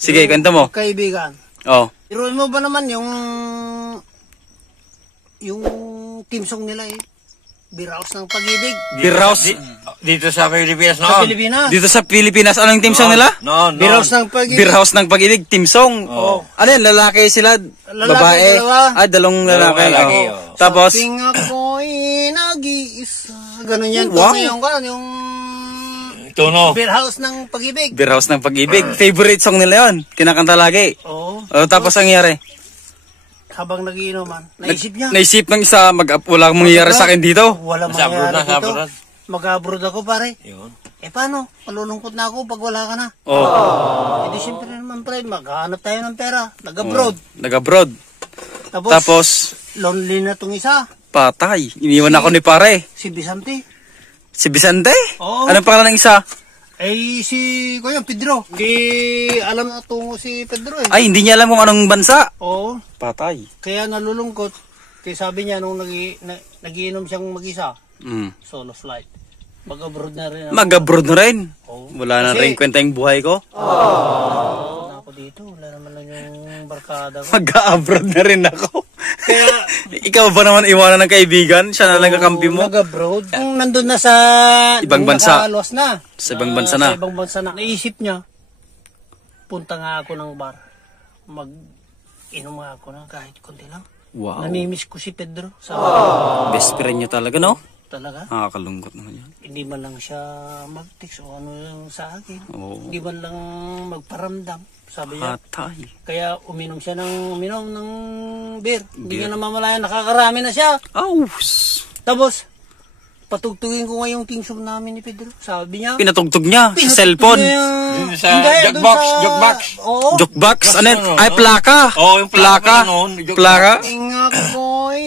Sige, kwento mo. Kaibigan. Oh. Iruin mo ba naman yung team song nila eh? Beer House ng Pag-ibig. Beer House. Dito sa Pilipinas Sa noon. Pilipinas. Dito sa Pilipinas, anong team song nila? Noon. Beer House ng Pag-ibig. Beer House ng Pag-ibig, team song. Oh. Ano yan, lalaki sila, babae. dalawa. Dalawang lalaki. lalaki, Oh. oh. Tapos, Sing ako'y nag-iisa. Ganun yan. Wow. Yung Tuno. Beer House ng Pag-ibig. Beer House ng Pag-ibig. Favorite song nila yun. Kinakanta lagi. Oo. Tapos, ang nangyari? Habang nagiinuman, naisip niya. Naisip ng isa, wala mangyayari sa akin dito. Wala Sa abroad mangyayari na, sa dito. abroad. Mag-abroad ako pare. Yun. Paano? Malulungkot na ako pag wala ka na. Oh. Di siyempre naman pre, maghahanap tayo ng pera. Nag-abroad. Nag-abroad. Tapos, lonely na tong isa. patay. Iniwan ako ni pare. Si Vicente. Si Vicente? Oo. Anong pangalan ng isa? Si Kuya Pedro. Di alam na tungo si Pedro eh. Ay, hindi niya alam kung anong bansa. Oo. Patay. Kaya nalulungkot. Kaya sabi niya nung nagiinom siyang mag-isa, solo flight. Mag-abroad na rin ako. Mag-abroad na rin. Oo. Wala na Kasi- rin kwenta yung buhay ko. Na ako dito, wala naman lang yung barkada ko. Mag-abroad na rin ako. Kaya Ikaw ba naman iwanan ng kaibigan? Siya na lang kakampi mo? mag-abroad. Kung nandun na sa Ibang nung bansa. nakalos na. Sa ibang bansa na. Sa ibang bansa na. Naisip niya, punta nga ako ng bar. Mag-inom nga ako na kahit konti lang. Wow. Namimiss ko si Pedro. Best friend niyo talaga, no? Talaga. Nakakalungkot naman yan. Hindi man lang siya mag-text o ano lang sa akin. Oo. Hindi man lang magparamdam. Sabi niya. Patay. Kaya uminom siya ng beer. Hindi niya namamalayan. Nakakarami na siya. Aus! Tapos, patugtugin ko nga yung team song namin ni Pedro. Sabi niya. Pinatugtog niya sa pinatugtog cellphone. niya yung- Dun sa Hindi, dun jukebox, sa- jukebox. Oo. Jukebox? Ano yan? Ano, Ay, no? plaka. Oo, yung plaka pala noon, jukebox. Plaka? Ingak ko'y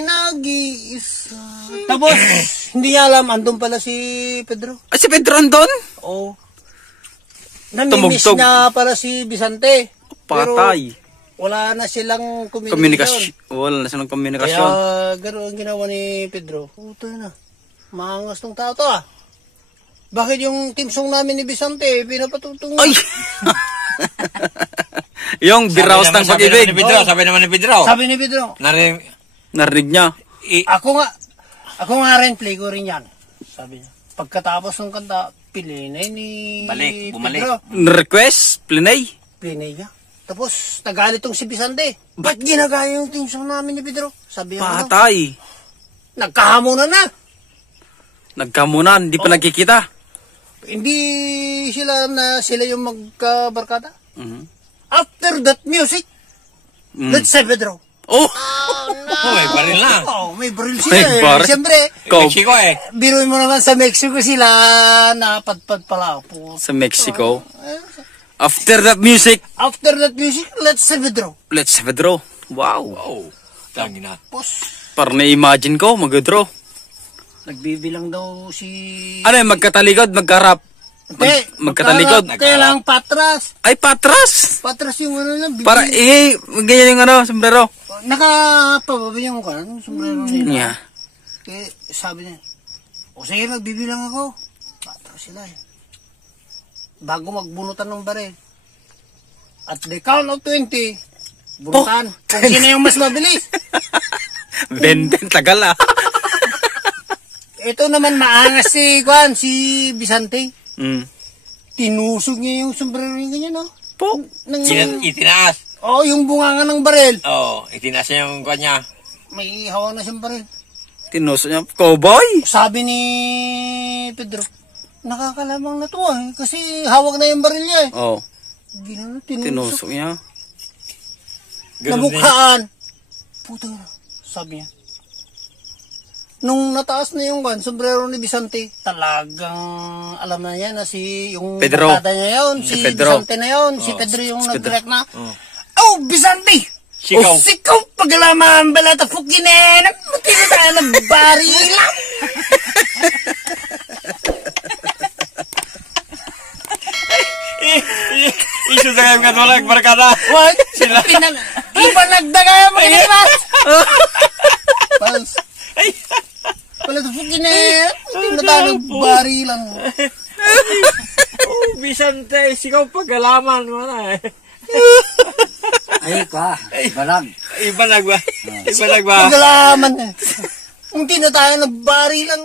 nag-iisa. Tapos, hindi niya alam. Andun pala si Pedro. Ay, si Pedro andon? Oo. Namimiss Tumugtog. na pala si Vicente. Patay. Wala na silang Komunikasyon. komunikasyon. Wala na silang Kaya komunikasyon. gano'n ang ginawa ni Pedro. Puto na. Maangas tong tao to ah. Bakit yung team song namin ni Vicente pinapatutong Ay! Yung Beer House ng Pag-ibig. Sabi naman ni Pedro. Sabi ni Pedro, Narinig niya. ako nga rin, play ko rin yan. Sabi niya. Pagkatapos ng kanta, pilinay ni Bumalik. Pedro. Request? Plinay? Pilinay niya. Tapos, nagalit tong si Vicente. Ba't ginagaya yung team song namin ni Pedro? Sabi niya, Patay. nagkahamunan na. Nagkamunan, hindi pa nagkikita. Hindi sila yung magkabarkada. Mhm. After that music, let's say Pedro. Oh! May baril na. Oh, may baril sila May eh. baril? Siyempre, Ko, Mexico eh. biruin mo naman sa Mexico sila napadpad pala. sa Mexico. After that music, After that music, let's say Pedro. let's have a draw. Wow. Oh, tangi na. Tapos, Para na-imagine ko, mag-draw. nagbibilang daw si... Ano yung magkatalikod, magkarap? Hindi, magkatalikod? Kaya lang patras. Ay, patras! Patras yung ano na. Para, ganyan yung ano, sombrero. Nakapababa yung kan, sombrero nila. Yeah. Kaya sabi niya, o sige, magbibilang ako. Patras sila eh. Bago magbunutan ng baril. At the count of 20, bunutan. Kung sino yung mas mabilis. Benden, tagal ah. Ito naman maangas si Vicente. Tinusog niya yung sombrero niya ganyan, no? Po. Itinaas. Oh, yung bunganga ng baril. Oh, itinaas niya yung kanya. May hawak na siyang baril. Tinuso niya, cowboy. Sabi ni Pedro, nakakalamang na to eh. Kasi hawak na yung baril niya eh. Oh, Ginano, tinuso niya. Namukhaan. Putang na. Sabi niya. Nung nataas na yung sombrero ni Vicente, talagang alam na niya na yung Pedro. barkada niya yun, si Pedro. Vicente na yun, si Pedro yung si nag-direct na. Oh, Vicente! Sikaw. Sikaw! Pagalaman balata fukinen! Matino tayo ng barilan! Isu sa kayong katulag, barkada. What? Sila? Ipanagdaga yung mga kinipas! Pals. Balata fukinen! Matino tayo ng barilan! Oh, bisan tayo, sigaw pag-alaman mo na eh. Ay ka, balag. Iba nagba. Iba nagba. Pagalaman eh. Hindi na tayo nagbari lang.